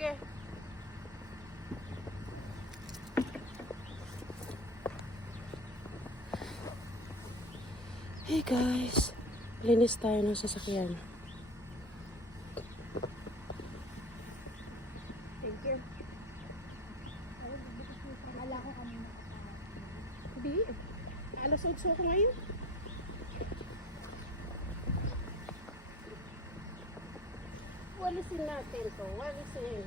Sige. Hey guys, linis tayo ng sasakyan. Thank you. Akala ko kanina. Hindi. Alas 8 ko ngayon. Walisin natin to. Walisin.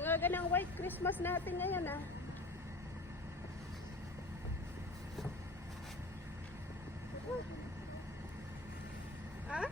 Ang aga ng white Christmas natin ngayon ah. Ha?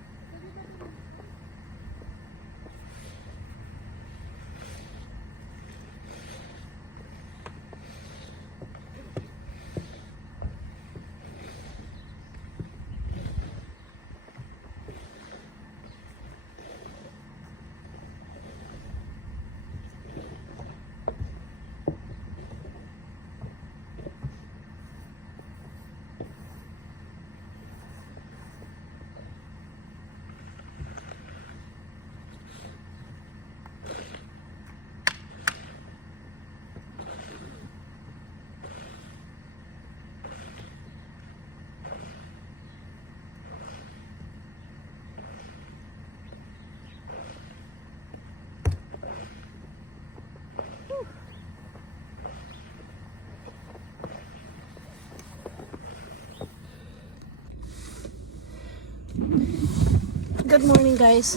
Good morning guys.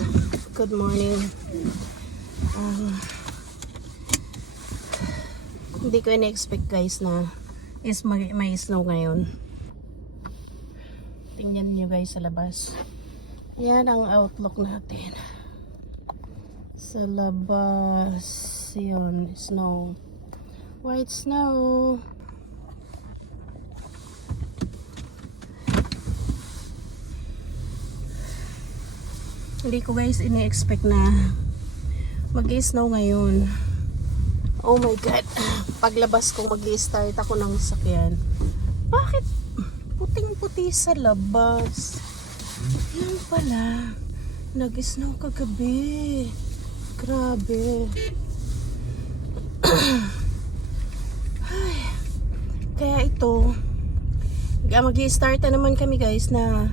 Good morning. Hindi ko in-expect guys na may snow ngayon. Tingnan nyo guys sa labas. Yan ang outlook natin. Sa labas. Yun, snow. White snow. Hindi ko guys ini-expect na mag-snow ngayon. Oh my god. Paglabas ko mag-start ako ng sakyan. Bakit puting-puti sa labas? Yan pala. Nag-snow kagabi. Grabe. Ay. Kaya ito mag-start na naman kami guys na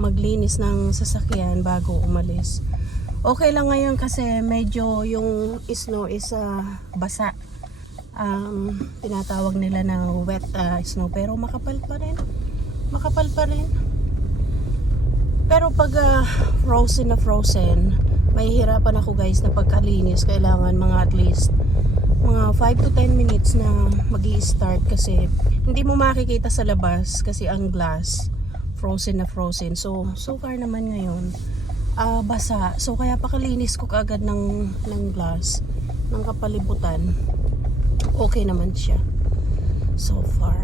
maglinis ng sasakyan bago umalis. Okay lang ngayon kasi medyo yung snow is basa. Tinatawag nila na wet snow pero makapal pa rin. Makapal pa rin. Pero pag frozen na frozen, mahihirapan ako guys na pagkalinis. Kailangan mga at least mga 5 to 10 minutes na magi-start kasi hindi mo makikita sa labas kasi ang glass frozen na frozen. So far naman ngayon basa. So kaya pakalinis ko kaagad ng glass, ng kapalibutan. Okay naman siya so far.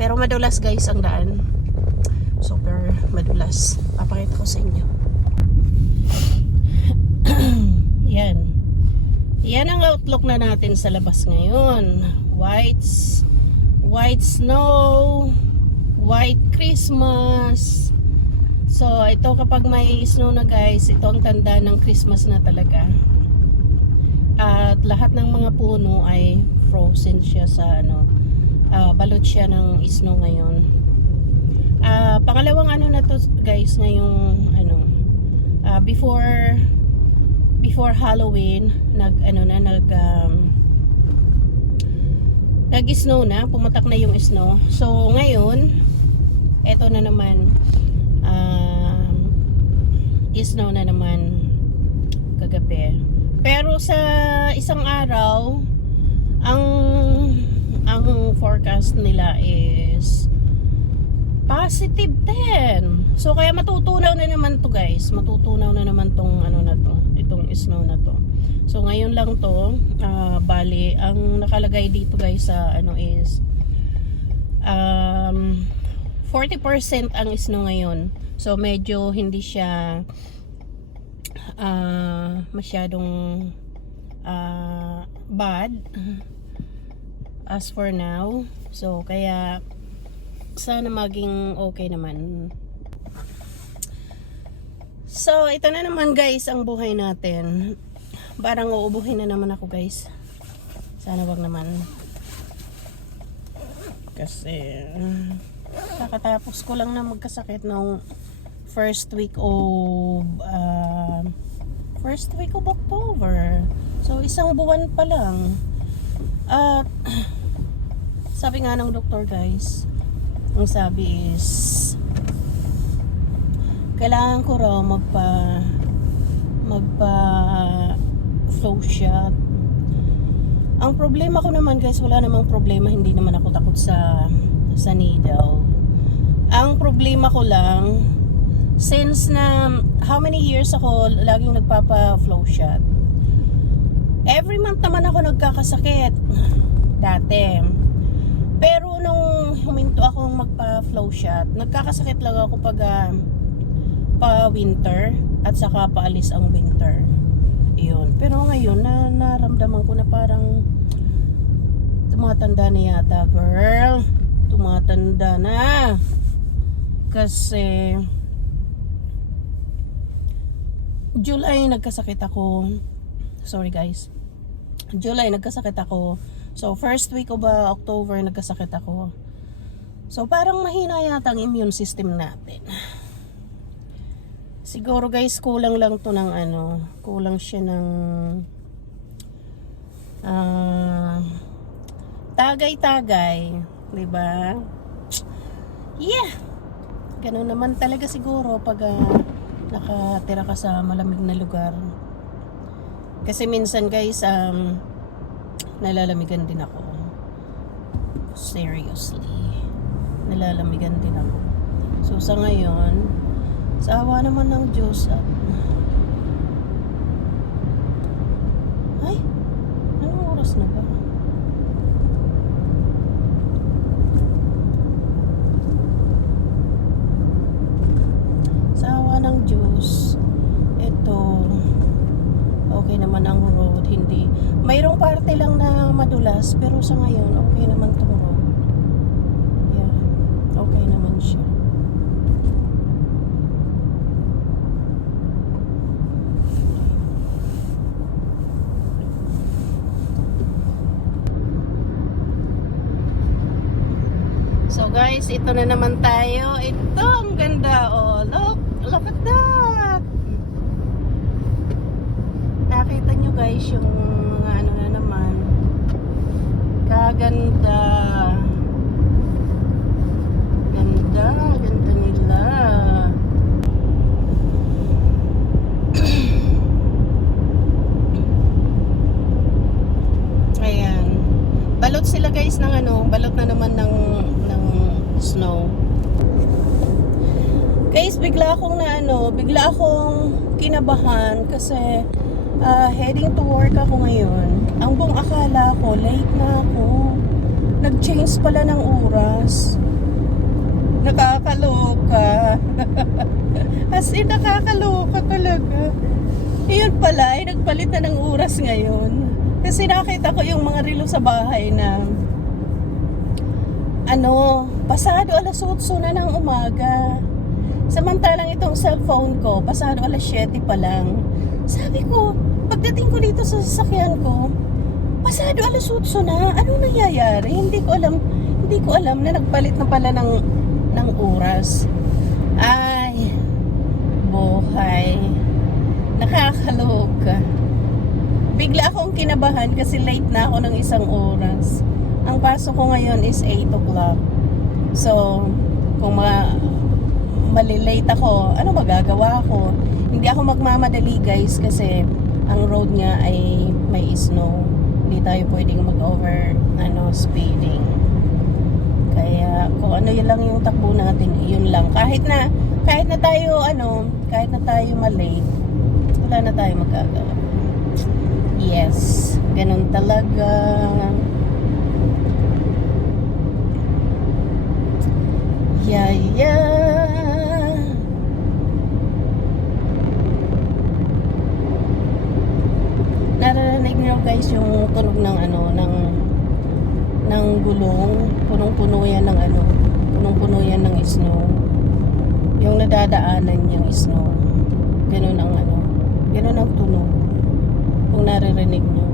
Pero madulas guys ang daan. Super madulas. Papakita ko sa inyo. Yan. Yan ang outlook na natin sa labas ngayon. White snow, white Christmas. So ito kapag may snow na guys, ito ang tanda ng Christmas na talaga. At lahat ng mga puno ay frozen siya sa balot siya ng snow ngayon. Pangalawang na to guys ngayong before Halloween nag-snow na, pumatak na yung snow. So ngayon eto na naman snow na naman kagabi. Pero sa isang araw ang forecast nila is positive 10. So kaya matutunaw na naman to guys. Matutunaw na naman tong itong snow na to. So ngayon lang to, bali ang nakalagay dito guys sa is 40% ang snow ngayon. So medyo hindi siya masyadong bad as for now. So kaya sana maging okay naman. So ito na naman guys ang buhay natin. Parang uubuhin na naman ako guys. Sana wag naman. Kasi kakatapos ko lang na magkasakit nung first week of October. So isang buwan pa lang. At sabi nga ng doktor guys, ang sabi is kailangan ko raw magpa flow shot. Ang problema ko naman guys, wala namang problema, hindi naman ako takot sa needle. Ang problema ko lang, since na how many years ako laging nagpapa-flow shot. Every month naman ako nagkakasakit dati. Pero nung huminto akong magpa-flow shot, nagkakasakit lang ako pag pa winter at saka paalis ang winter. Iyon. Pero ngayon naramdaman ko na parang tumatanda na yata, girl. Tumatanda na. Kasi July nagkasakit ako. Sorry guys. July nagkasakit ako. So first week of October nagkasakit ako. So parang mahina yata ang immune system natin. Siguro guys kulang lang to ng kulang siya ng tagay-tagay, 'di ba? Yeah. Ganun naman talaga siguro pag nakatira ka sa malamig na lugar. Kasi minsan guys nalalamigan din ako. Seriously. Nalalamigan din ako. So sa ngayon, sa awa naman ng Diyos ay, anong oras na ba? Sa awa ng Diyos, ito okay naman ang road. Hindi, mayroong parte lang na madulas, pero sa ngayon okay naman tong road. Yeah, okay naman siya. So guys, ito na naman tayo. Ito ang ganda. Oh, look at that. Nakita nyo guys yung mga na naman. Kaganda. Ganda nila. Ayan. Balot sila guys ng balot na naman ng snow. Guys, bigla akong kinabahan kasi heading to work ako ngayon. Ang buong akala ko, late na ako. Nag-change pala ng oras. Nakakaloka. As in, nakakaloka talaga. Iyon pala, ay nagpalit na ng oras ngayon. Kasi nakita ko yung mga relo sa bahay na pasado alas 8 na ng umaga. Samantalang itong cellphone ko, pasado alas 7 pa lang. Sabi ko, pagdating ko dito sa sasakyan ko, pasado alas 8 na. Ano nangyayari? Hindi ko alam na nagpalit na pala ng oras. Ay, buhay. Nakakaloka. Bigla akong kinabahan kasi late na ako ng isang oras. Ang pasok ko ngayon is 8 o'clock. So, kung malilate ako, ano magagawa ko? Hindi ako magmamadali guys kasi ang road niya ay may snow. Hindi tayo pwedeng mag-over speeding. Kaya kung ano yun lang yung takbo natin, yun lang. Kahit na tayo malate, wala na tayo magagawa. Yes, ganun talaga. Yeah. Naririnig niyo guys yung tunog ng gulong. Punong-puno yan ng snow. Yung nadadaanan niyang snow. Ganun ang tunog. Kung naririnig niyo.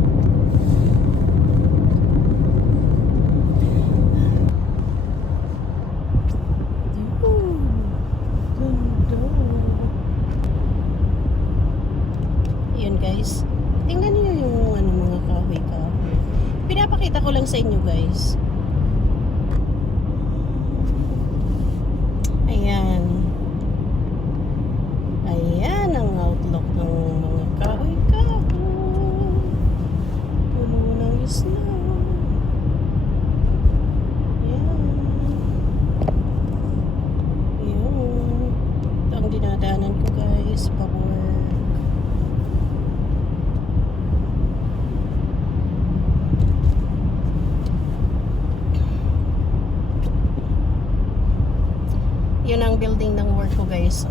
Yun guys. Tingnan niyo yung mga kahoy-kahoy. Pinapakita ko lang sa inyo guys. Ayan. Ayan ang outlook ng mga kahoy-kahoy. Puno ng snow. Ayan. Ayan. Ito ang dinadaanan ko guys. Pa-work. Yun ang building ng work ko guys.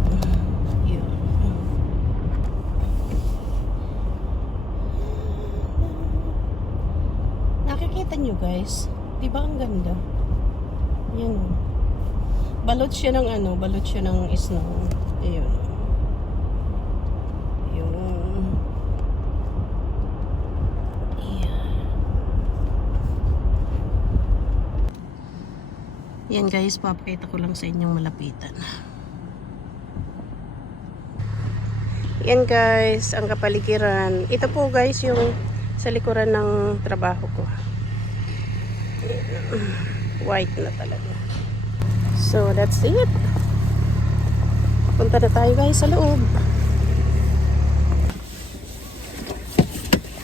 Yun. Nakikita nyo guys, diba ang ganda? Yan. Balot siya ng snow. Ayun. Yun. Yan guys, papakita ko lang sa inyong malapitan. Yan guys, ang kapaligiran. Ito po guys yung sa likuran ng trabaho ko. White na talaga. So that's it. Punta na tayo guys sa loob.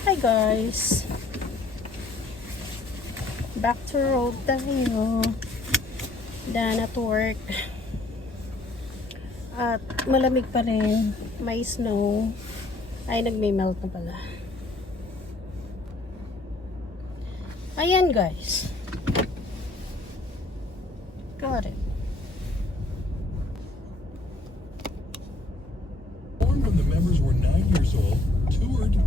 Hi guys. Back to road tayo. Done at work. At malamig pa rin. May snow. Ay, nagme-melt na pala. Ayan guys. Got it. One of the members were 9 years old, toured.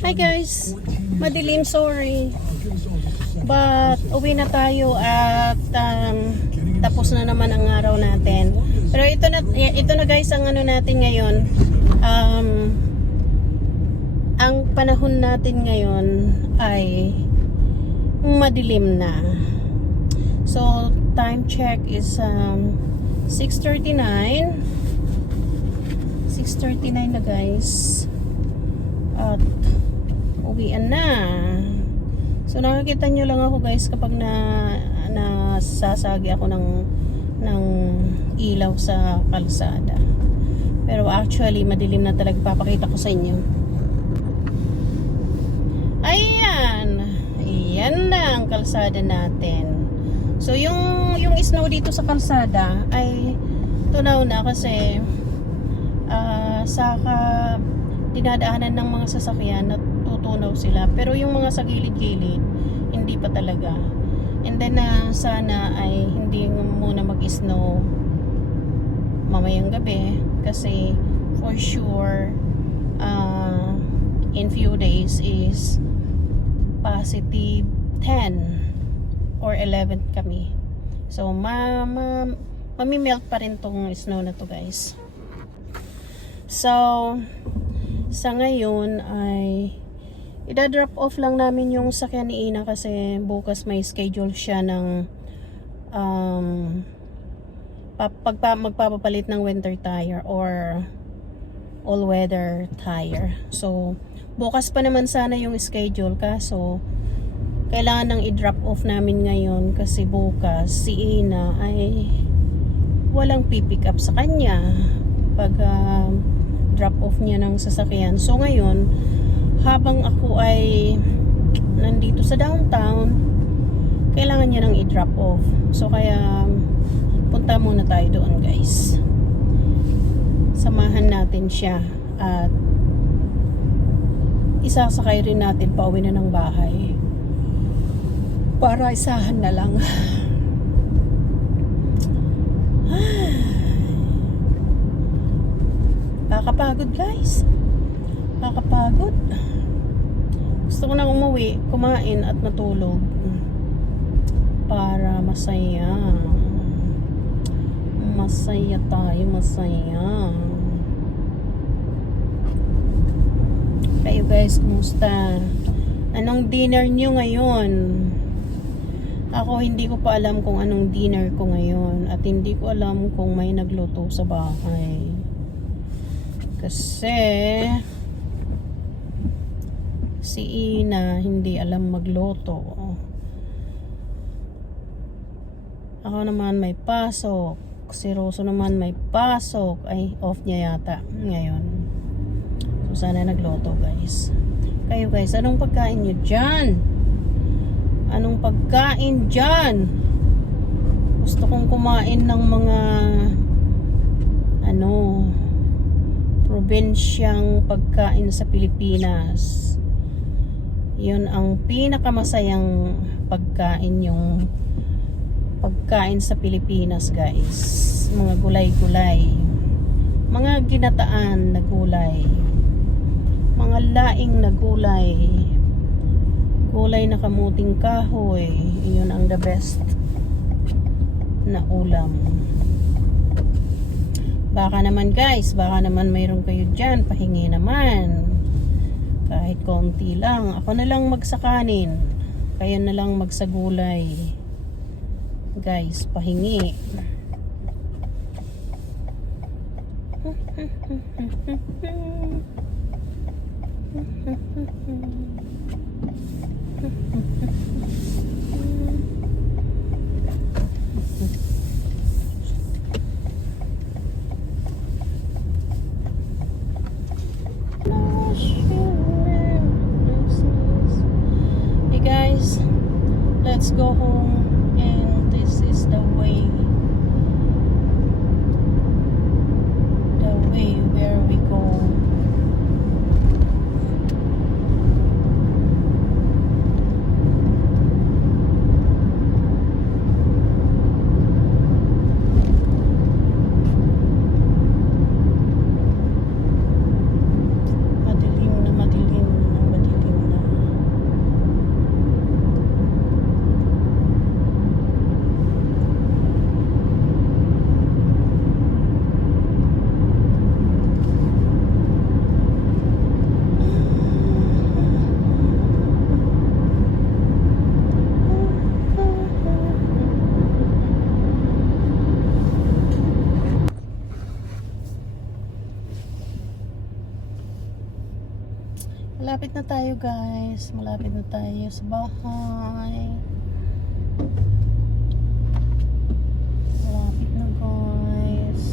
Hi guys. Madilim, sorry. Give us all just a second. But uwi na tayo at tapos na naman ang araw natin. Pero ito na guys ang natin ngayon. Ang panahon natin ngayon ay madilim na. So time check is 6:39. 6:39 na guys. At uwian na. So nakikita nyo lang ako guys kapag nasasagi ako ng ilaw sa kalsada. Pero actually madilim na talaga, papakita ko sa inyo. Ayan. Ayan na ang kalsada natin. So yung snow dito sa kalsada ay tunaw na kasi saka dinadaanan ng mga sasakyan natutunaw sila. Pero yung mga sa gilid-gilid, hindi pa talaga. And then sana ay hindi muna mag-snow mamayang gabi kasi for sure in few days is positive 10 or 11 kami. So mamimelt pa rin tong snow na to, guys. So sa ngayon ay ida-drop off lang namin yung sakyan ni Ina kasi bukas may schedule siya ng magpapapalit ng winter tire or all-weather tire. So bukas pa naman sana yung schedule, kaso kailangan nang i-drop off namin ngayon kasi bukas si Ina ay walang pipick up sa kanya pag drop off niya ng sasakyan. So ngayon, habang ako ay nandito sa downtown, kailangan niya nang i-drop off. So kaya punta muna tayo doon, guys. Samahan natin siya at isasakay rin natin pauwi na ng bahay para isahan na lang. Kakapagod, guys. Kakapagod. Gusto ko nang umuwi, kumain at matulog para masaya. Masaya tayo, masaya. Kayo, guys, kumusta? Anong dinner nyo ngayon? Ako hindi ko pa alam kung anong dinner ko ngayon at hindi ko alam kung may nagluto sa bahay. Kasi si Ina hindi alam magluto. Ako naman may pasok. Si Roso naman may pasok. Ay, off niya yata ngayon. So sana nagluto, guys. Kayo, guys, anong pagkain nyo dyan? Anong pagkain dyan? Gusto kong kumain ng mga probinsyang pagkain sa Pilipinas. Yun ang pinakamasayang pagkain, yung pagkain sa Pilipinas, guys. Mga gulay-gulay, mga ginataan na gulay, mga laing na gulay, gulay na kamuting kahoy. Yun ang the best na ulam. Baka naman, guys, baka naman mayroon kayo dyan, pahingi naman kahit konti lang. Ako na lang magsakanin, kayo na lang magsagulay, guys, pahingi. Hey, guys, let's go home, and this is the way where we go. Malapit na tayo, guys. Malapit na tayo sa bahay. Malapit na, guys.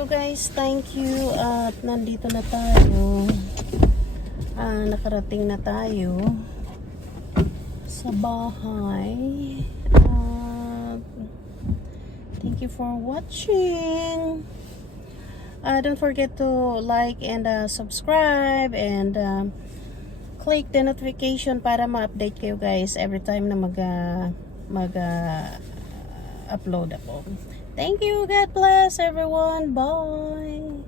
So guys, thank you at nandito na tayo. Nakarating na tayo sa bahay. Thank you for watching. Don't forget to like and subscribe and click the notification para ma-update kayo guys every time na upload ako. Thank you. God bless everyone. Bye.